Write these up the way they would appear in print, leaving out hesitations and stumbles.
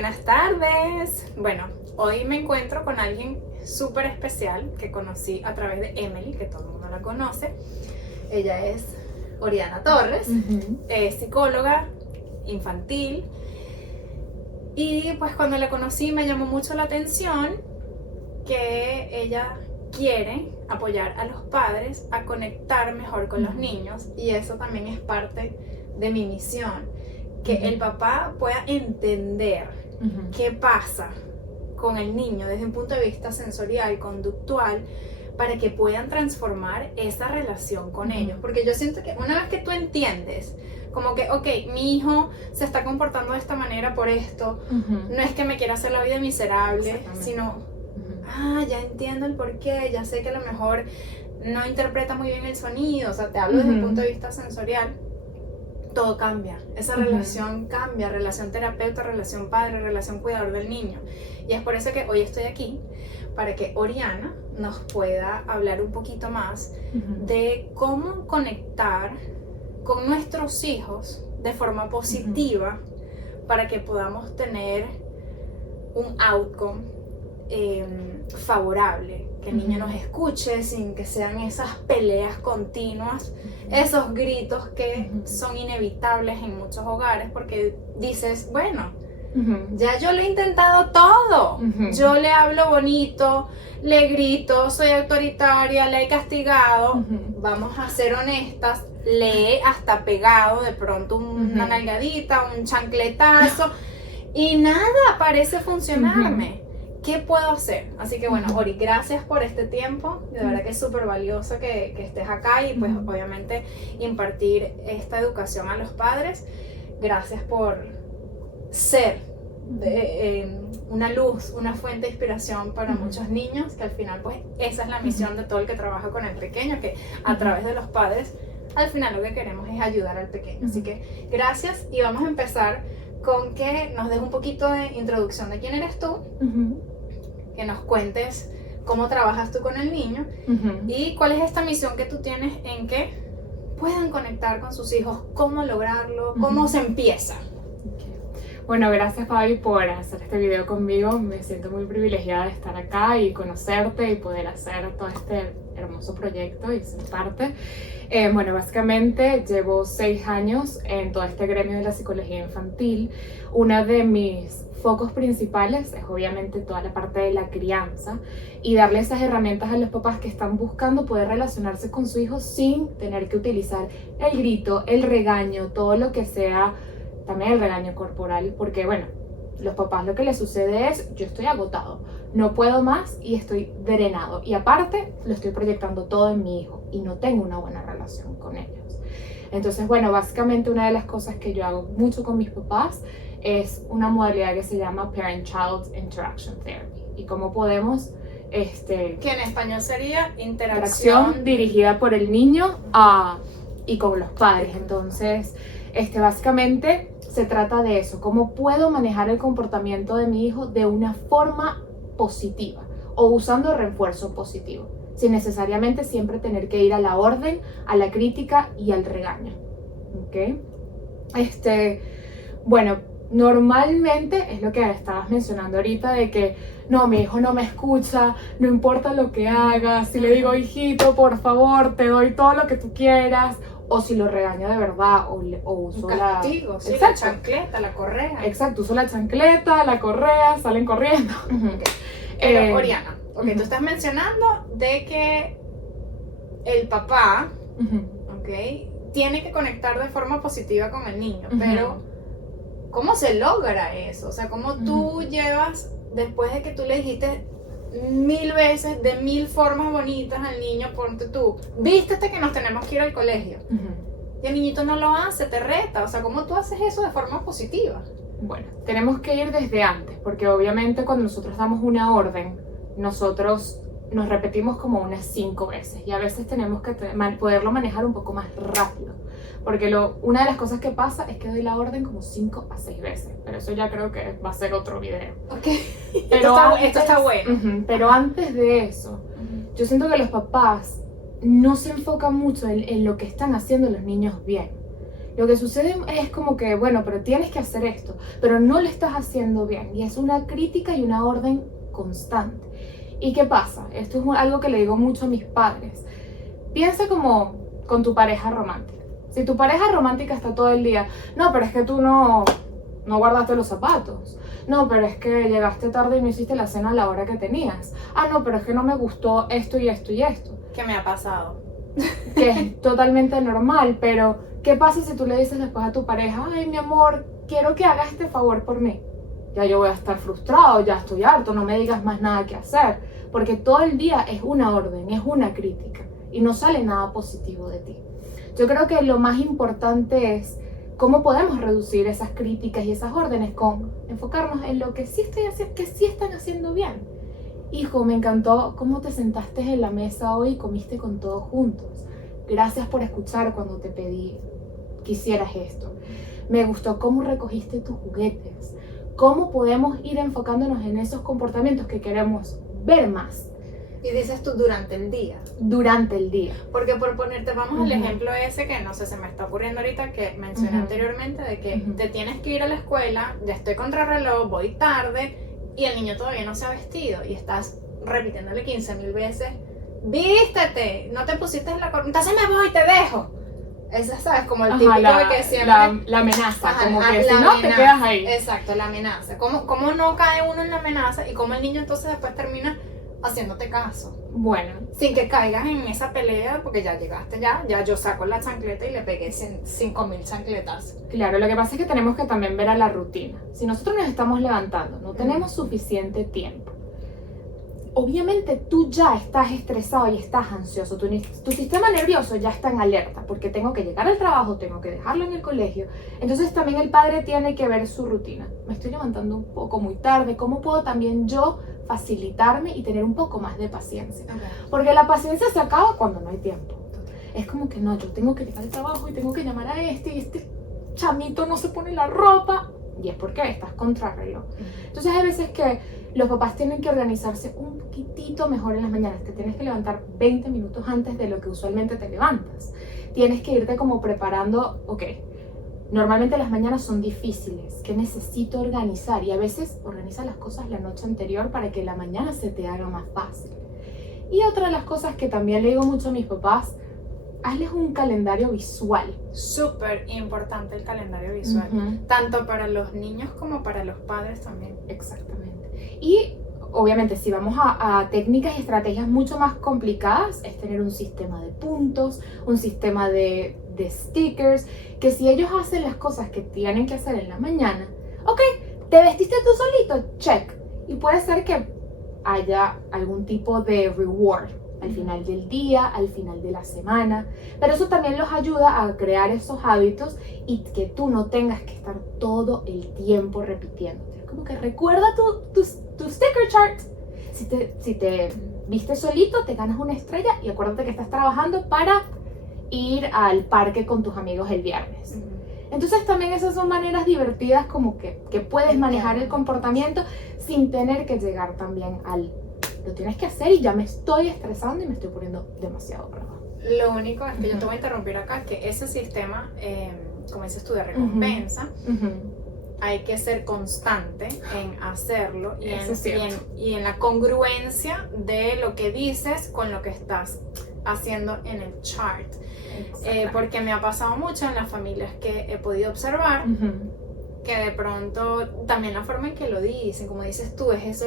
buenas tardes. Bueno, hoy me encuentro con alguien súper especial que conocí a través de Emily, que todo el mundo la conoce. Ella es Oriana Torres, es psicóloga infantil. Y pues cuando la conocí me llamó mucho la atención que ella quiere apoyar a los padres a conectar mejor con los niños, y eso también es parte de mi misión, que el papá pueda entender qué pasa con el niño desde un punto de vista sensorial, conductual, para que puedan transformar esa relación con ellos. Porque yo siento que una vez que tú entiendes como que, ok, mi hijo se está comportando de esta manera por esto, no es que me quiera hacer la vida miserable, sino ya entiendo el porqué, ya sé que a lo mejor no interpreta muy bien el sonido, o sea, te hablo desde el punto de vista sensorial. Todo cambia, esa relación cambia, relación terapeuta, relación padre, relación cuidador del niño. Y es por eso que hoy estoy aquí, para que Oriana nos pueda hablar un poquito más de cómo conectar con nuestros hijos de forma positiva, para que podamos tener un outcome favorable, que el niño nos escuche sin que sean esas peleas continuas, esos gritos que son inevitables en muchos hogares, porque dices, bueno, ya yo le he intentado todo, yo le hablo bonito, le grito, soy autoritaria, le he castigado, vamos a ser honestas, le he hasta pegado de pronto una nalgadita, un chancletazo, y nada parece funcionarme. ¿Qué puedo hacer? Así que bueno, Ori, gracias por este tiempo, de verdad que es súper valioso que estés acá y pues obviamente impartir esta educación a los padres. Gracias por ser una luz, una fuente de inspiración para muchos niños, que al final pues esa es la misión de todo el que trabaja con el pequeño, que a través de los padres al final lo que queremos es ayudar al pequeño. Así que gracias, y vamos a empezar con que nos des un poquito de introducción de quién eres tú, que nos cuentes cómo trabajas tú con el niño y cuál es esta misión que tú tienes en que puedan conectar con sus hijos, cómo lograrlo, cómo se empieza. Bueno, gracias Fabi por hacer este video conmigo. Me siento muy privilegiada de estar acá y conocerte y poder hacer todo este hermoso proyecto y ser parte. Bueno, básicamente llevo 6 años en todo este gremio de la psicología infantil. Una de mis focos principales es obviamente toda la parte de la crianza y darle esas herramientas a los papás que están buscando poder relacionarse con su hijo sin tener que utilizar el grito, el regaño, todo lo que sea, también el regaño corporal, porque bueno, los papás lo que les sucede es, yo estoy agotado, no puedo más y estoy drenado, y aparte lo estoy proyectando todo en mi hijo y no tengo una buena relación con ellos. Entonces bueno, básicamente una de las cosas que yo hago mucho con mis papás es una modalidad que se llama Parent-Child Interaction Therapy, y cómo podemos que en español sería interacción dirigida por el niño y con los padres. Entonces básicamente se trata de eso, cómo puedo manejar el comportamiento de mi hijo de una forma positiva o usando refuerzo positivo, sin necesariamente siempre tener que ir a la orden, a la crítica y al regaño. ¿Okay? Bueno, normalmente es lo que estabas mencionando ahorita, de que no, mi hijo no me escucha, no importa lo que haga, si le digo, hijito, por favor, te doy todo lo que tú quieras, o si lo regaño de verdad, o uso un castigo, sí, la chancleta, la correa. Exacto, uso la chancleta, la correa, salen corriendo. Pero Oriana, tú estás mencionando de que el papá, tiene que conectar de forma positiva con el niño, pero ¿cómo se logra eso? O sea, ¿cómo tú llevas, después de que tú le dijiste 1000 veces, de 1000 formas bonitas al niño, ponte tú, vístete que nos tenemos que ir al colegio, y el niñito no lo hace, te reta? O sea, ¿cómo tú haces eso de forma positiva? Bueno, tenemos que ir desde antes, porque obviamente cuando nosotros damos una orden, nosotros nos repetimos como unas 5 veces, y a veces tenemos que poderlo manejar un poco más rápido, porque una de las cosas que pasa es que doy la orden como 5 a 6 veces, pero eso ya creo que va a ser otro video. Pero esto está bueno. Pero antes de eso, yo siento que los papás no se enfocan mucho en lo que están haciendo los niños bien. Lo que sucede es como que, bueno, pero tienes que hacer esto, pero no lo estás haciendo bien. Y es una crítica y una orden constante. ¿Y qué pasa? Esto es algo que le digo mucho a mis padres. Piensa como con tu pareja romántica. Si tu pareja romántica está todo el día, no, pero es que tú no guardaste los zapatos. No, pero es que llegaste tarde y no hiciste la cena a la hora que tenías. Ah, no, pero es que no me gustó esto y esto y esto. ¿Qué me ha pasado? Que es totalmente normal, pero ¿qué pasa si tú le dices después a tu pareja, ay, mi amor, quiero que hagas este favor por mí? Ya yo voy a estar frustrado, ya estoy harto, no me digas más nada que hacer. Porque todo el día es una orden, es una crítica y no sale nada positivo de ti. Yo creo que lo más importante es cómo podemos reducir esas críticas y esas órdenes con enfocarnos en lo que sí estoy haciendo, que sí están haciendo bien. Hijo, me encantó cómo te sentaste en la mesa hoy y comiste con todos juntos. Gracias por escuchar cuando te pedí que hicieras esto. Me gustó cómo recogiste tus juguetes. Cómo podemos ir enfocándonos en esos comportamientos que queremos ver más. Y dices tú durante el día. Durante el día. Porque por ponerte, vamos al ejemplo ese que no sé, se me está ocurriendo ahorita, que mencioné anteriormente, de que te tienes que ir a la escuela, ya estoy contra reloj, voy tarde, y el niño todavía no se ha vestido, y estás repitiéndole 15,000 veces, vístete, no te pusiste la corona, entonces me voy, te dejo. Esa, ¿sabes? Como el típico de que siempre... La amenaza, como que si no, te quedas ahí. Exacto, la amenaza. ¿Cómo no cae uno en la amenaza y cómo el niño entonces después termina haciéndote caso? Bueno. Sin que caigas en esa pelea, porque ya llegaste, ya yo saco la chancleta y le pegué 5,000 chancletas. Claro, lo que pasa es que tenemos que también ver a la rutina. Si nosotros nos estamos levantando, no tenemos suficiente tiempo. Obviamente tú ya estás estresado y estás ansioso, tu sistema nervioso ya está en alerta porque tengo que llegar al trabajo, tengo que dejarlo en el colegio. Entonces también el padre tiene que ver su rutina. Me estoy levantando un poco muy tarde, ¿cómo puedo también yo facilitarme y tener un poco más de paciencia? Porque la paciencia se acaba cuando no hay tiempo. Es como que no, yo tengo que llegar al trabajo y tengo que llamar a este y este chamito no se pone la ropa. Y es porque estás contra reloj. Entonces hay veces que los papás tienen que organizarse un poquitito mejor en las mañanas. Te tienes que levantar 20 minutos antes de lo que usualmente te levantas. Tienes que irte como preparando, ok, normalmente las mañanas son difíciles, ¿qué necesito organizar? Y a veces organiza las cosas la noche anterior para que la mañana se te haga más fácil. Y otra de las cosas que también le digo mucho a mis papás, hazles un calendario visual. Súper importante el calendario visual, tanto para los niños como para los padres también. Exactamente. Y obviamente si vamos a técnicas y estrategias mucho más complicadas, es tener un sistema de puntos, un sistema de stickers, que si ellos hacen las cosas que tienen que hacer en la mañana, ok, ¿te vestiste tú solito? Check. Y puede ser que haya algún tipo de reward al final del día, al final de la semana, pero eso también los ayuda a crear esos hábitos y que tú no tengas que estar todo el tiempo repitiendo. Como que recuerda tu sticker chart. Si te viste solito, te ganas una estrella y acuérdate que estás trabajando para ir al parque con tus amigos el viernes. Entonces también esas son maneras divertidas como que puedes manejar el comportamiento sin tener que llegar también al lo tienes que hacer y ya me estoy estresando y me estoy poniendo demasiado brava. Lo único es que yo te voy a interrumpir acá, que ese sistema, como dices tú, de recompensa, hay que ser constante en hacerlo y en la congruencia de lo que dices con lo que estás haciendo en el chart. Porque me ha pasado mucho en las familias que he podido observar, que de pronto también la forma en que lo dicen, como dices tú, es eso,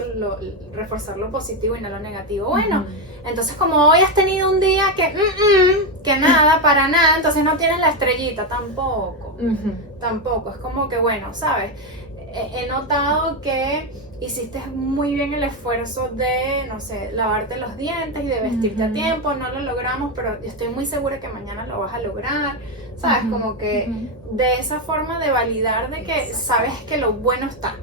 reforzar lo positivo y no lo negativo. Bueno, entonces como hoy has tenido un día que nada, para nada, entonces no tienes la estrellita, tampoco. Tampoco, es como que bueno, ¿sabes? He notado que hiciste muy bien el esfuerzo de, no sé, lavarte los dientes y de vestirte a tiempo, no lo logramos, pero yo estoy muy segura que mañana lo vas a lograr, ¿sabes? Como que de esa forma de validar de que sabes que lo bueno está.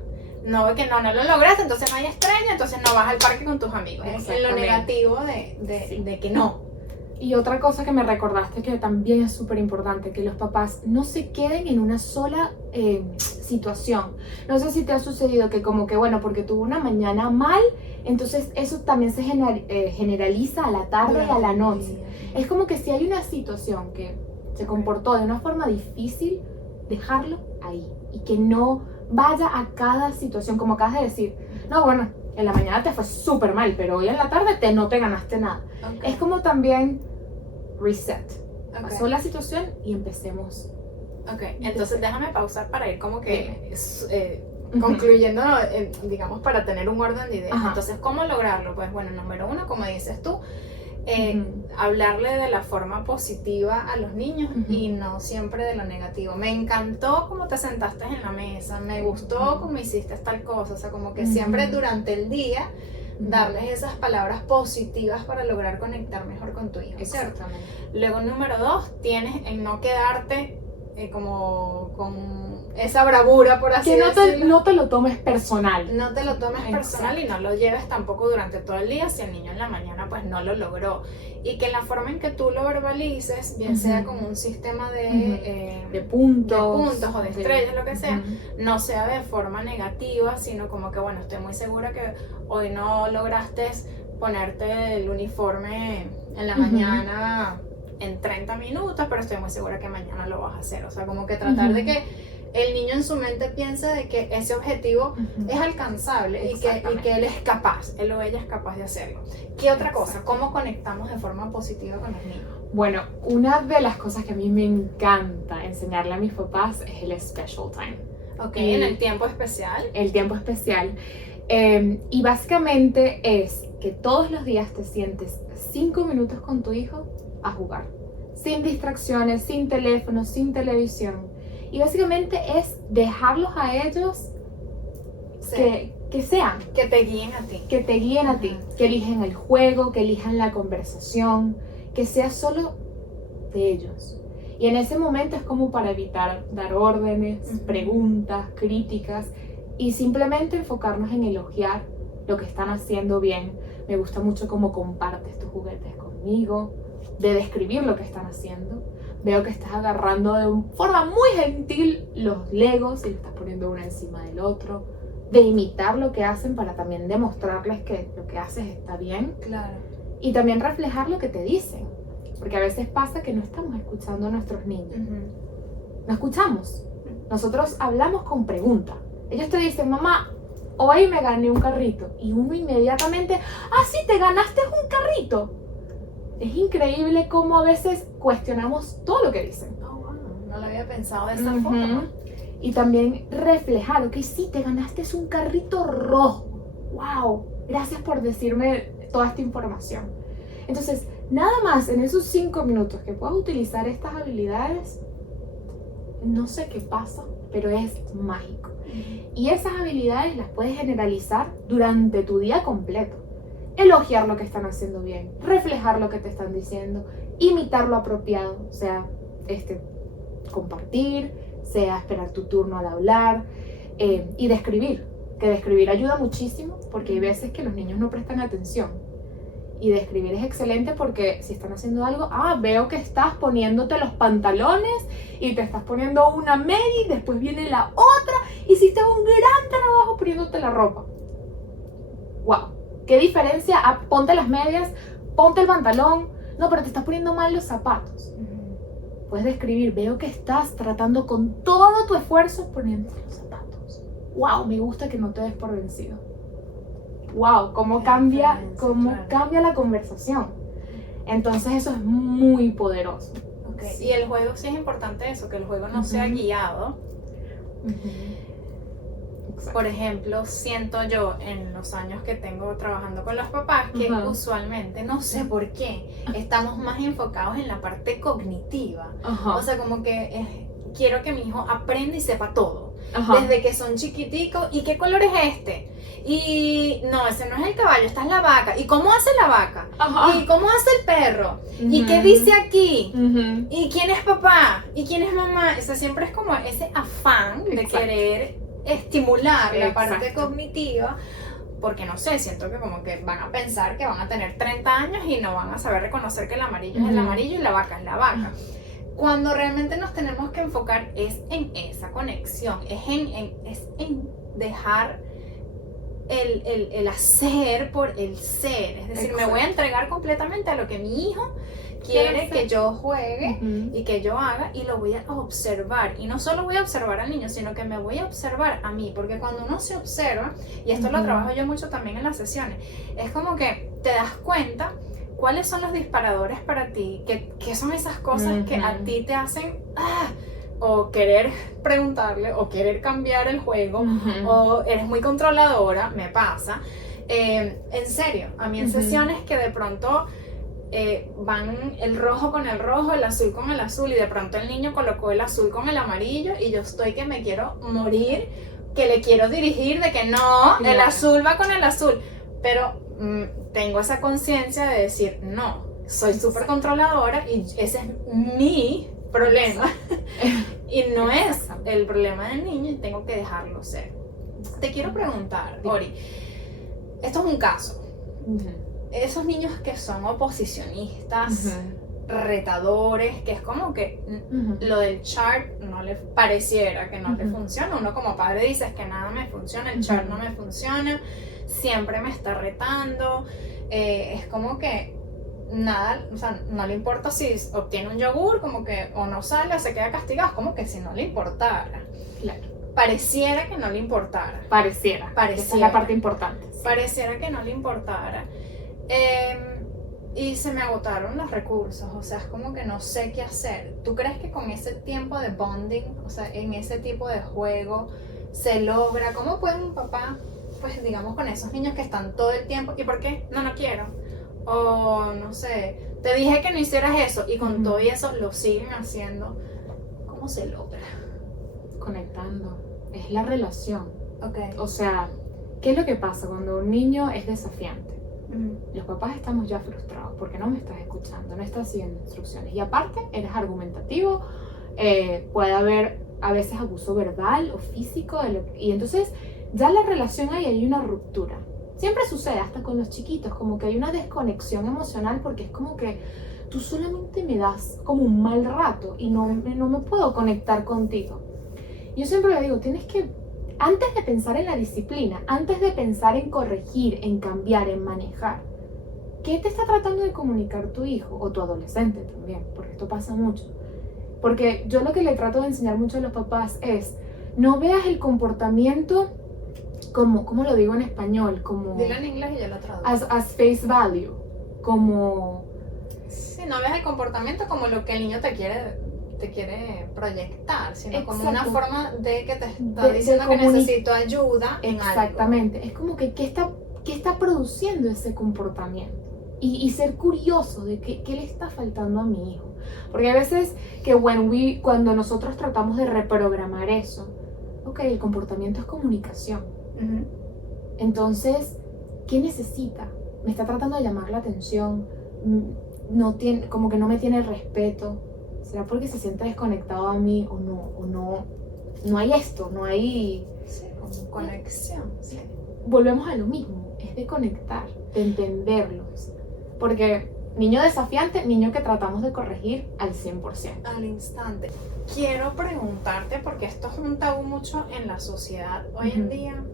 No, que no lo lograste, entonces no hay estrella, entonces no vas al parque con tus amigos. Es lo negativo de que no. Y otra cosa que me recordaste que también es súper importante, que los papás no se queden en una sola situación. No sé si te ha sucedido que como que, bueno, porque tuvo una mañana mal, entonces eso también se generaliza a la tarde y a la noche. Es como que si hay una situación que se comportó de una forma difícil, dejarlo ahí y que no vaya a cada situación, como acabas de decir, no, bueno, en la mañana te fue súper mal, pero hoy en la tarde no te ganaste nada. Es como también reset. Pasó la situación y empecemos. Ok, entonces déjame pausar para ir como que concluyendo, digamos, para tener un orden de ideas. Entonces, ¿cómo lograrlo? Pues bueno, número uno, como dices tú, hablarle de la forma positiva a los niños y no siempre de lo negativo. Me encantó cómo te sentaste en la mesa, me gustó cómo hiciste tal cosa, o sea, como que siempre durante el día darles esas palabras positivas para lograr conectar mejor con tu hijo, ¿cierto? Luego, número dos, tienes en no quedarte como con esa bravura, por así decirlo. Que no te lo tomes personal. No te lo tomes personal y no lo lleves tampoco durante todo el día si el niño en la mañana pues no lo logró. Y que la forma en que tú lo verbalices, bien sea como un sistema de puntos o de estrellas, lo que sea, no sea de forma negativa, sino como que bueno, estoy muy segura que hoy no lograste ponerte el uniforme en la mañana en 30 minutos, pero estoy muy segura que mañana lo vas a hacer. O sea, como que tratar de que el niño en su mente piense de que ese objetivo es alcanzable y que él es capaz, él o ella es capaz de hacerlo. ¿Qué otra cosa? ¿Cómo conectamos de forma positiva con los niños? Bueno, una de las cosas que a mí me encanta enseñarle a mis papás es el special time. Ok, en el tiempo especial. El tiempo especial. Y básicamente es que todos los días te sientes 5 minutos con tu hijo a jugar, sin distracciones, sin teléfono, sin televisión, y básicamente es dejarlos a ellos que sean, que te guíen a ti, que elijan el juego, que elijan la conversación, que sea solo de ellos. Y en ese momento es como para evitar dar órdenes, preguntas, críticas, y simplemente enfocarnos en elogiar lo que están haciendo bien. Me gusta mucho cómo compartes tus juguetes conmigo, de describir lo que están haciendo. Veo que estás agarrando de forma muy gentil los legos y lo estás poniendo uno encima del otro. De imitar lo que hacen para también demostrarles que lo que haces está bien. Claro. Y también reflejar lo que te dicen. Porque a veces pasa que no estamos escuchando a nuestros niños. No escuchamos. Nosotros hablamos con preguntas. Ellos te dicen, mamá, hoy me gané un carrito. Y uno inmediatamente, ah, sí, te ganaste un carrito. Es increíble cómo a veces cuestionamos todo lo que dicen. Oh, wow. No lo había pensado de esa forma. Y también reflejar, ok, sí, te ganaste un carrito rojo. Wow, gracias por decirme toda esta información. Entonces, nada más en esos 5 minutos que puedas utilizar estas habilidades, no sé qué pasa, pero es mágico. Y esas habilidades las puedes generalizar durante tu día completo. Elogiar lo que están haciendo bien, reflejar lo que te están diciendo, imitar lo apropiado, o sea, compartir, sea esperar tu turno al hablar, y describir, que describir ayuda muchísimo porque hay veces que los niños no prestan atención. Y describir es excelente porque si están haciendo algo, veo que estás poniéndote los pantalones y te estás poniendo una media y después viene la otra, hiciste un gran trabajo poniéndote la ropa. ¡Wow! ¿Qué diferencia? Ponte las medias, ponte el pantalón. No, pero te estás poniendo mal los zapatos. Puedes describir, veo que estás tratando con todo tu esfuerzo poniéndote los zapatos. ¡Wow! Me gusta que no te des por vencido. ¡Wow! ¿Cómo cambia la conversación? Entonces eso es muy poderoso. Okay. Sí. Y el juego sí es importante eso, que el juego no sea guiado. Por ejemplo, siento yo en los años que tengo trabajando con los papás que usualmente, no sé por qué, estamos más enfocados en la parte cognitiva. O sea, como que quiero que mi hijo aprenda y sepa todo. Desde que son chiquiticos. ¿Y qué color es este? Y no, ese no es el caballo, esta es la vaca. ¿Y cómo hace la vaca? ¿Y cómo hace el perro? ¿Y qué dice aquí? ¿Y quién es papá? ¿Y quién es mamá? O sea, siempre es como ese afán de querer estimular la parte cognitiva, porque no sé, siento que como que van a pensar que van a tener 30 años y no van a saber reconocer que el amarillo es el amarillo y la vaca es la vaca. Cuando realmente nos tenemos que enfocar es en esa conexión, es en dejar el hacer por el ser. Es decir, me voy a entregar completamente a lo que mi hijo quiere que yo juegue Ujú. y que yo haga, y lo voy a observar. Y no solo voy a observar al niño, sino que me voy a observar a mí, porque cuando uno se observa, y esto lo Ujú. trabajo yo mucho también en las sesiones, es como que te das cuenta cuáles son los disparadores para ti, qué son esas cosas que a Ujú. ti te hacen o querer preguntarle, o querer cambiar el juego, Ujú. o eres muy controladora, me pasa. En serio, a mí en Ujú. sesiones que de pronto van el rojo con el rojo, el azul con el azul, y de pronto el niño colocó el azul con el amarillo, y yo estoy que me quiero morir, que le quiero dirigir de que no, el Claro. azul va con el azul, pero tengo esa conciencia de decir no, soy súper controladora y ese es mi problema y no es Exactamente. el problema del niño, y tengo que dejarlo ser. Te quiero preguntar, Ori, esto es un caso. Ujú. Esos niños que son oposicionistas, Ujú. retadores, que es como que Ujú. lo del chart no le pareciera que no le Ujú. funciona. Uno como padre dice es que nada me funciona, el chart no me funciona, siempre me está retando. Es como que nada, o sea, no le importa si obtiene un yogur, como que o no sale o se queda castigado, es como que si no le importara. Claro. Pareciera que no le importara. Pareciera. Esa es la parte importante. Sí. Pareciera que no le importara. Y se me agotaron los recursos, o sea, es como que no sé qué hacer. ¿Tú crees que con ese tiempo de bonding, o sea, en ese tipo de juego, se logra? ¿Cómo puede un papá, pues digamos, con esos niños que están todo el tiempo, ¿y por qué? No, no quiero. O no sé, te dije que no hicieras eso, y con todo y eso lo siguen haciendo. ¿Cómo se logra? Conectando. Es la relación. Ok. O sea, ¿qué es lo que pasa cuando un niño es desafiante? Los papás estamos ya frustrados porque no me estás escuchando, no estás siguiendo instrucciones. Y aparte, eres argumentativo, puede haber a veces abuso verbal o físico. Y entonces ya la relación ahí hay una ruptura. Siempre sucede, hasta con los chiquitos, como que hay una desconexión emocional porque es como que tú solamente me das como un mal rato y no me puedo conectar contigo. Yo siempre le digo, tienes que, antes de pensar en la disciplina, antes de pensar en corregir, en cambiar, en manejar, ¿qué te está tratando de comunicar tu hijo o tu adolescente también? Porque esto pasa mucho. Porque yo lo que le trato de enseñar mucho a los papás es, no veas el comportamiento como, ¿cómo lo digo en español? Como Dilo en inglés y yo lo traduzco. as face value, como... Sí, no veas el comportamiento como lo que el niño te quiere proyectar, sino como una Exacto. forma de que te está De diciendo que comuni- necesito ayuda en Exactamente, es como que ¿qué está produciendo ese comportamiento? Y ser curioso de qué le está faltando a mi hijo. Porque a veces que cuando nosotros tratamos de reprogramar eso, ok, el comportamiento es comunicación. algo. Entonces, ¿qué necesita? Me está tratando de llamar la atención, como que no me tiene respeto. ¿Será porque se siente desconectado a mí o no hay esto, no hay... Sí, como conexión. Sí. Volvemos a lo mismo, es de conectar, de entenderlos. Porque niño desafiante, niño que tratamos de corregir al 100%. Al instante. Quiero preguntarte, porque esto es un tabú mucho en la sociedad hoy en día,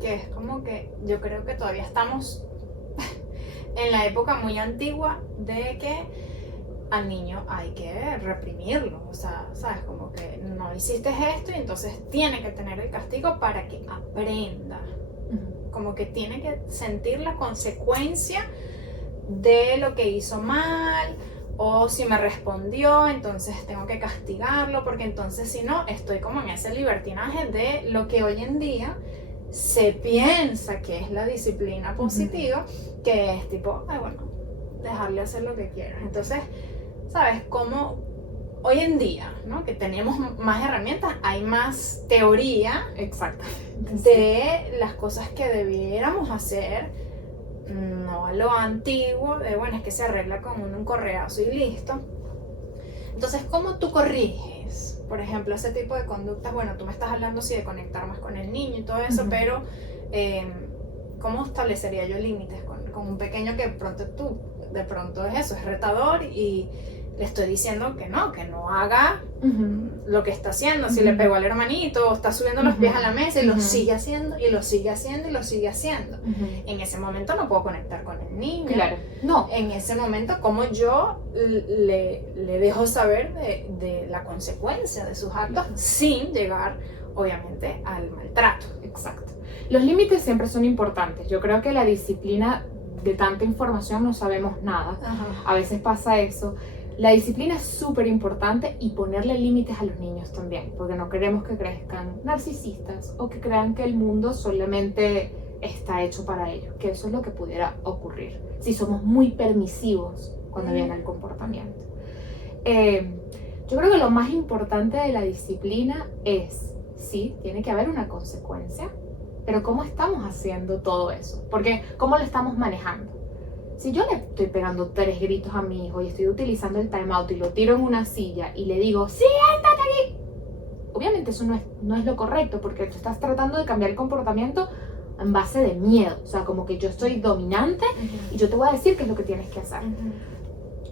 que es como que yo creo que todavía estamos en la época muy antigua de que al niño hay que reprimirlo, o sea, sabes, como que no hiciste esto y entonces tiene que tener el castigo para que aprenda, como que tiene que sentir la consecuencia de lo que hizo mal, o si me respondió entonces tengo que castigarlo, porque entonces si no estoy como en ese libertinaje de lo que hoy en día se piensa que es la disciplina positiva, que es tipo, ay, bueno, dejarle hacer lo que quiera. Entonces, ¿sabes? Como hoy en día, ¿no? Que tenemos más herramientas, hay más teoría de las cosas que debiéramos hacer, no a lo antiguo, de bueno, es que se arregla con un correazo y listo. Entonces, ¿cómo tú corriges? Por ejemplo, ese tipo de conductas, bueno, tú me estás hablando sí de conectar más con el niño y todo eso, pero ¿cómo establecería yo límites con un pequeño que de pronto es eso, es retador y le estoy diciendo que no haga lo que está haciendo. Si Ujú. le pegó al hermanito, está subiendo los pies a la mesa y lo Ujú. sigue haciendo y lo sigue haciendo y lo sigue haciendo. Ujú. En ese momento no puedo conectar con el niño. Claro, no, En ese momento, como yo le dejo saber de la consecuencia de sus actos sin llegar, obviamente, al maltrato. exacto. Los límites siempre son importantes. Yo creo que la disciplina, de tanta información no sabemos nada. A veces pasa eso. La disciplina es súper importante y ponerle límites a los niños también, porque no queremos que crezcan narcisistas o que crean que el mundo solamente está hecho para ellos, que eso es lo que pudiera ocurrir si somos muy permisivos cuando viene el comportamiento. Yo creo que lo más importante de la disciplina es, sí, tiene que haber una consecuencia, pero ¿cómo estamos haciendo todo eso? Porque ¿cómo lo estamos manejando? Si yo le estoy pegando 3 gritos a mi hijo y estoy utilizando el timeout y lo tiro en una silla y le digo, siéntate aquí, obviamente eso no es lo correcto, porque tú estás tratando de cambiar el comportamiento en base de miedo. O sea, como que yo estoy dominante y yo te voy a decir qué es lo que tienes que hacer.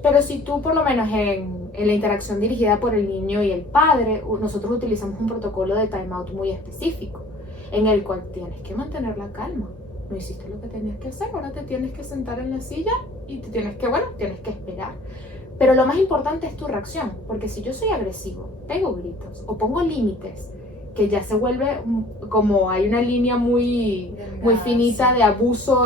Pero si tú, por lo menos en la interacción dirigida por el niño y el padre, nosotros utilizamos un protocolo de timeout muy específico, en el cual tienes que mantener la calma. No hiciste lo que tenías que hacer, ahora te tienes que sentar en la silla y te tienes que esperar. Pero lo más importante es tu reacción, porque si yo soy agresivo, pego gritos o pongo límites, que ya se vuelve como hay una línea muy finita de abuso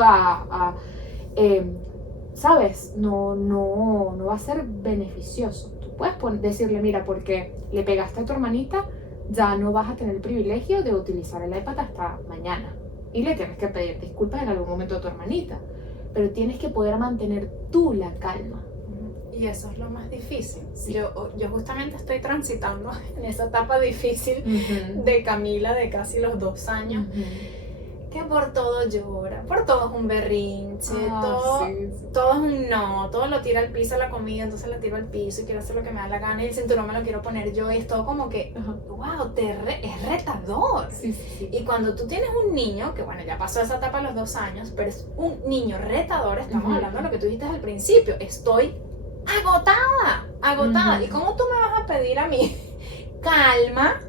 ¿sabes? No va a ser beneficioso. Tú puedes decirle, mira, porque le pegaste a tu hermanita, ya no vas a tener el privilegio de utilizar el iPad hasta mañana. Y le tienes que pedir disculpas en algún momento a tu hermanita. Pero tienes que poder mantener tú la calma. Y eso es lo más difícil. Sí. Yo justamente estoy transitando en esa etapa difícil de Camila de casi los 2 años. Que por todo llora, por todo es un berrinche, todo es un no, todo lo tira al piso la comida, entonces la tiro al piso y quiero hacer lo que me da la gana y el cinturón me lo quiero poner yo y es todo como que, wow, es retador. Sí. Y cuando tú tienes un niño, que bueno, ya pasó esa etapa a los 2 años, pero es un niño retador, estamos hablando de lo que tú dijiste al principio, estoy agotada. ¿Y cómo tú me vas a pedir a mí calma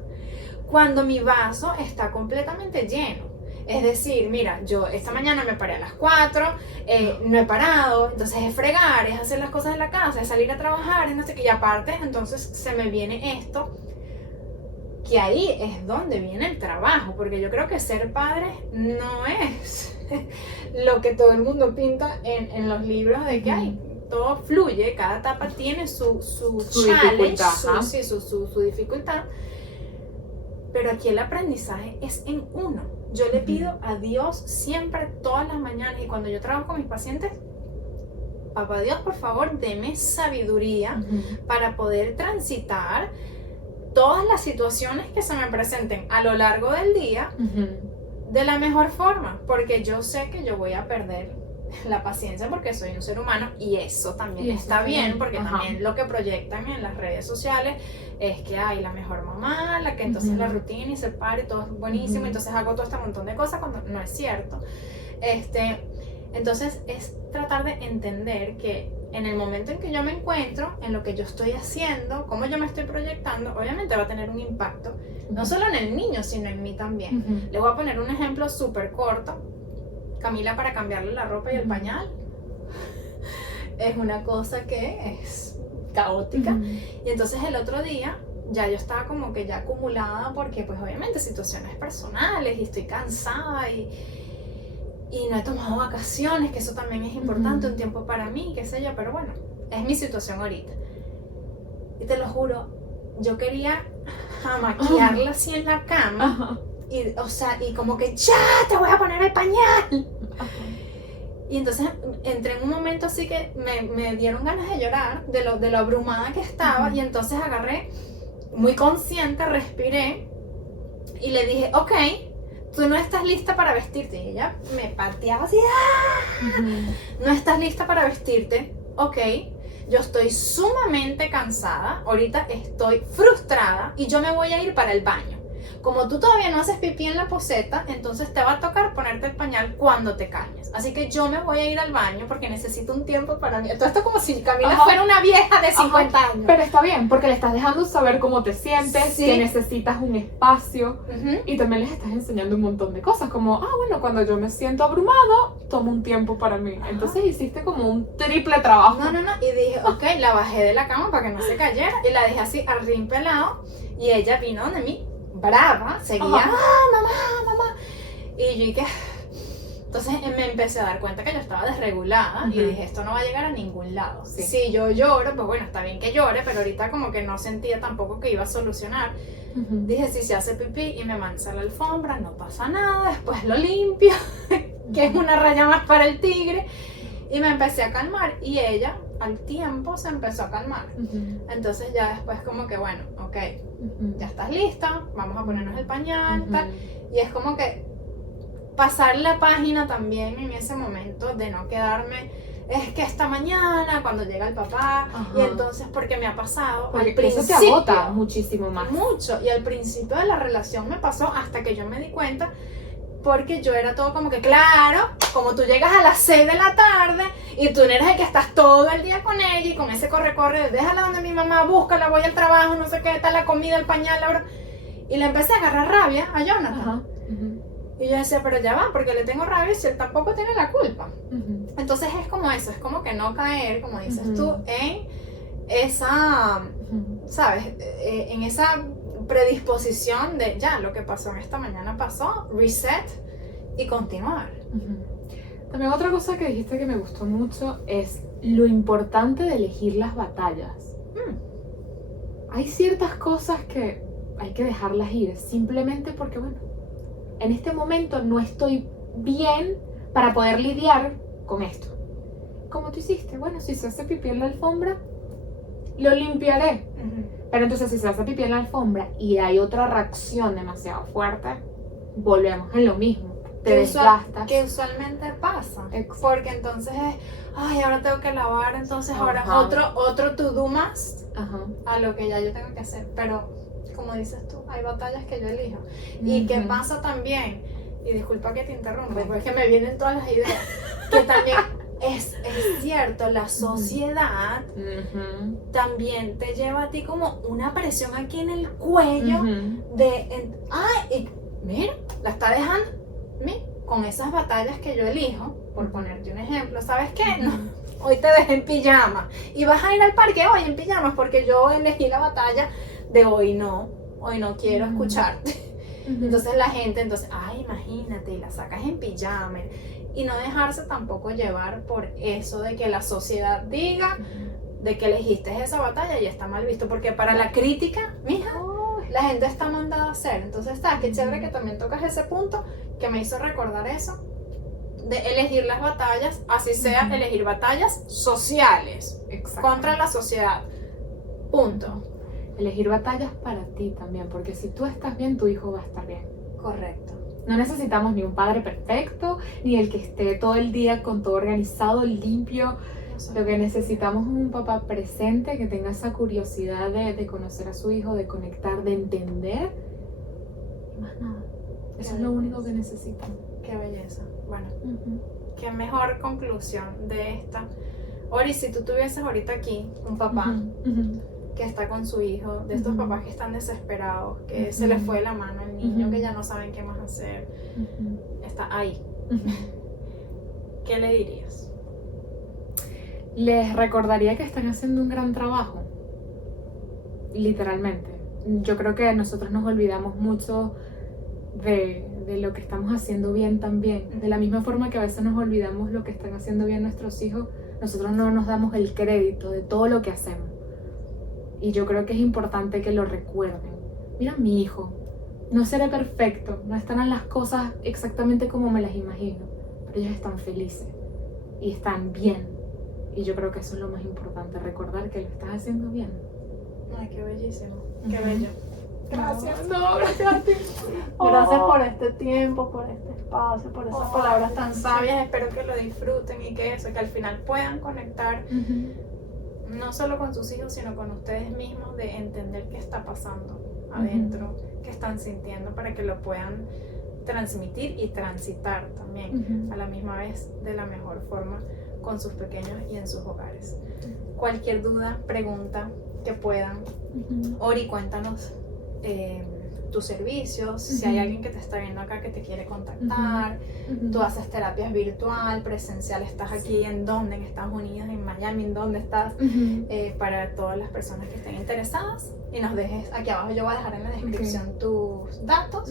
cuando mi vaso está completamente lleno? Es decir, mira, yo esta mañana me paré a las 4, no he parado, entonces es fregar, es hacer las cosas de la casa, es salir a trabajar, es no sé qué, y aparte, entonces se me viene esto, que ahí es donde viene el trabajo, porque yo creo que ser padre no es lo que todo el mundo pinta en los libros de que hay. Todo fluye, cada etapa tiene su challenge, su dificultad, pero aquí el aprendizaje es en uno. Yo le pido a Dios siempre, todas las mañanas, y cuando yo trabajo con mis pacientes, papá Dios, por favor, deme sabiduría para poder transitar todas las situaciones que se me presenten a lo largo del día de la mejor forma, porque yo sé que yo voy a perder la paciencia porque soy un ser humano y eso también está bien, porque también lo que proyectan en las redes sociales es que hay la mejor mamá, la que entonces la rutina y se para y todo es buenísimo, entonces hago todo este montón de cosas cuando no es cierto. Entonces es tratar de entender que en el momento en que yo me encuentro, en lo que yo estoy haciendo, cómo yo me estoy proyectando, obviamente va a tener un impacto, no solo en el niño, sino en mí también. Les voy a poner un ejemplo súper corto. Camila, para cambiarle la ropa y el pañal, es una cosa que es caótica. Y entonces el otro día ya yo estaba como que ya acumulada porque pues obviamente situaciones personales y estoy cansada y no he tomado vacaciones, que eso también es importante, un tiempo para mí, qué sé yo, pero bueno, es mi situación ahorita. Y te lo juro, yo quería maquillarla así en la cama. Y, o sea, y como que ya te voy a poner el pañal. Y entonces entré en un momento así que me dieron ganas de llorar de lo abrumada que estaba. Y entonces agarré, muy consciente, respiré y le dije, ok, tú no estás lista para vestirte. Y ella me pateaba así, no estás lista para vestirte, ok. Yo estoy sumamente cansada, ahorita estoy frustrada y yo me voy a ir para el baño. como tú todavía no haces pipí en la poseta, entonces te va a tocar ponerte el pañal cuando te calmes. Así que yo me voy a ir al baño porque necesito un tiempo para mí. Todo esto como si Camila fuera una vieja de 50 años. Pero está bien, porque le estás dejando saber cómo te sientes, que necesitas un espacio, y también les estás enseñando un montón de cosas, como, bueno, cuando yo me siento abrumado, tomo un tiempo para mí. Entonces hiciste como un triple trabajo. No, y dije, ok, la bajé de la cama para que no se cayera, y la dejé así al rin pelado, y ella vino donde mí, brava, seguía, mamá, y yo dije, entonces me empecé a dar cuenta que yo estaba desregulada, y dije, esto no va a llegar a ningún lado. Si yo lloro, pues bueno, está bien que llore, pero ahorita como que no sentía tampoco que iba a solucionar. Dije, si se hace pipí y me mancha la alfombra, no pasa nada, después lo limpio, que es una raya más para el tigre. Y me empecé a calmar, y ella al tiempo se empezó a calmar. Entonces ya después como que bueno, ok, ya estás lista, vamos a ponernos el pañal, tal. Y es como que pasar la página también en ese momento, de no quedarme, es que esta mañana cuando llega el papá, y entonces porque me ha pasado, porque al principio, eso te agota muchísimo más. Mucho, y al principio de la relación me pasó hasta que yo me di cuenta, porque yo era todo como que, claro, como tú llegas a las 6 de la tarde y tú eres el que estás todo el día con ella y con ese corre, déjala donde mi mamá, búscala, voy al trabajo, no sé qué, está la comida, el pañal, la hora. Y le empecé a agarrar rabia a Jonathan. Y yo decía, pero ya va, porque le tengo rabia si él tampoco tiene la culpa. Entonces es como eso, es como que no caer, como dices tú, en esa, ¿sabes? En esa predisposición de ya, lo que pasó en esta mañana pasó, reset y continuar. También otra cosa que dijiste que me gustó mucho es lo importante de elegir las batallas. Hay ciertas cosas que hay que dejarlas ir, simplemente porque, bueno, en este momento no estoy bien para poder lidiar con esto. Como tú hiciste, bueno, si se hace pipí en la alfombra, lo limpiaré. Pero entonces si se hace pipí en la alfombra y hay otra reacción demasiado fuerte, volvemos en lo mismo. Te desgastas. Que usualmente pasa. Porque entonces es, ahora tengo que lavar, entonces ahora otro to-do más a lo que ya yo tengo que hacer. Pero, como dices tú, hay batallas que yo elijo. Y que pasa también, y disculpa que te interrumpa, porque me vienen todas las ideas, que también es cierto, la sociedad también te lleva a ti como una presión aquí en el cuello y mira, la está dejando, mira, con esas batallas que yo elijo, por ponerte un ejemplo, ¿sabes qué? No, hoy te dejé en pijama y vas a ir al parque hoy en pijamas porque yo elegí la batalla de hoy no quiero escucharte. Entonces la gente, imagínate, y la sacas en pijama. Y no dejarse tampoco llevar por eso de que la sociedad diga de que elegiste esa batalla y está mal visto. Porque para la crítica, mija, la gente está mandada a hacer. Entonces qué chévere que también tocas ese punto que me hizo recordar eso. De elegir las batallas, así sea elegir batallas sociales contra la sociedad. Punto. Elegir batallas para ti también, porque si tú estás bien, tu hijo va a estar bien. Correcto. No necesitamos ni un padre perfecto, ni el que esté todo el día con todo organizado, limpio. Lo que necesitamos es un papá presente, que tenga esa curiosidad de conocer a su hijo, de conectar, de entender. Y más nada. Eso es lo único que necesitamos. Qué belleza. Bueno, qué mejor conclusión de esta. Ori, si tú tuvieses ahorita aquí un papá que está con su hijo, de estos papás que están desesperados, que se les fue la mano al niño, que ya no saben qué más hacer, está ahí. ¿Qué le dirías? Les recordaría que están haciendo un gran trabajo, literalmente. Yo creo que nosotros nos olvidamos mucho de lo que estamos haciendo bien también. De la misma forma que a veces nos olvidamos lo que están haciendo bien nuestros hijos, nosotros no nos damos el crédito de todo lo que hacemos. Y yo creo que es importante que lo recuerden. Mira, mi hijo, no seré perfecto, no estarán las cosas exactamente como me las imagino, pero ellos están felices y están bien. Y yo creo que eso es lo más importante, recordar que lo estás haciendo bien. Ay, qué bellísimo, qué bello. Gracias, no, gracias a ti. Gracias por este tiempo, por este espacio, por esas palabras tan sabias. Espero que lo disfruten y que al final puedan conectar no solo con sus hijos, sino con ustedes mismos, de entender qué está pasando adentro, que están sintiendo para que lo puedan transmitir y transitar también a la misma vez de la mejor forma con sus pequeños y en sus hogares. Cualquier duda, pregunta que puedan, Ori, cuéntanos tus servicios, si hay alguien que te está viendo acá que te quiere contactar, tú haces terapias virtual, presencial, estás aquí en dónde, en Estados Unidos, en Miami, en dónde estás, para todas las personas que estén interesadas, y nos dejes aquí abajo, yo voy a dejar en la descripción tus datos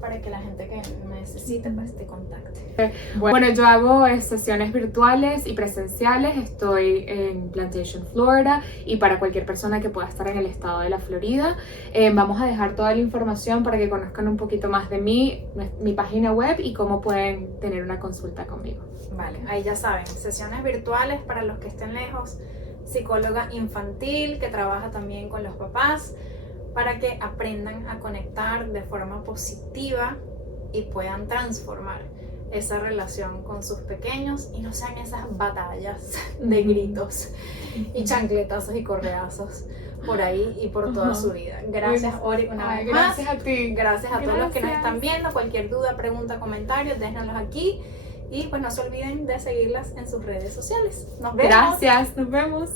para que la gente que necesite pues te contacte. Bueno, yo hago sesiones virtuales y presenciales, estoy en Plantation, Florida, y para cualquier persona que pueda estar en el estado de la Florida. Vamos a dejar toda la información para que conozcan un poquito más de mí, mi página web y cómo pueden tener una consulta conmigo. Vale, ahí ya saben, sesiones virtuales para los que estén lejos, psicóloga infantil que trabaja también con los papás, para que aprendan a conectar de forma positiva y puedan transformar esa relación con sus pequeños y no sean esas batallas de gritos y chancletazos y correazos por ahí y por toda su vida. Gracias, Ori, una vez más. Gracias a ti. Gracias a todos los que nos están viendo. Cualquier duda, pregunta, comentario, déjenlos aquí. Y pues no se olviden de seguirlas en sus redes sociales. Nos vemos. Gracias, nos vemos.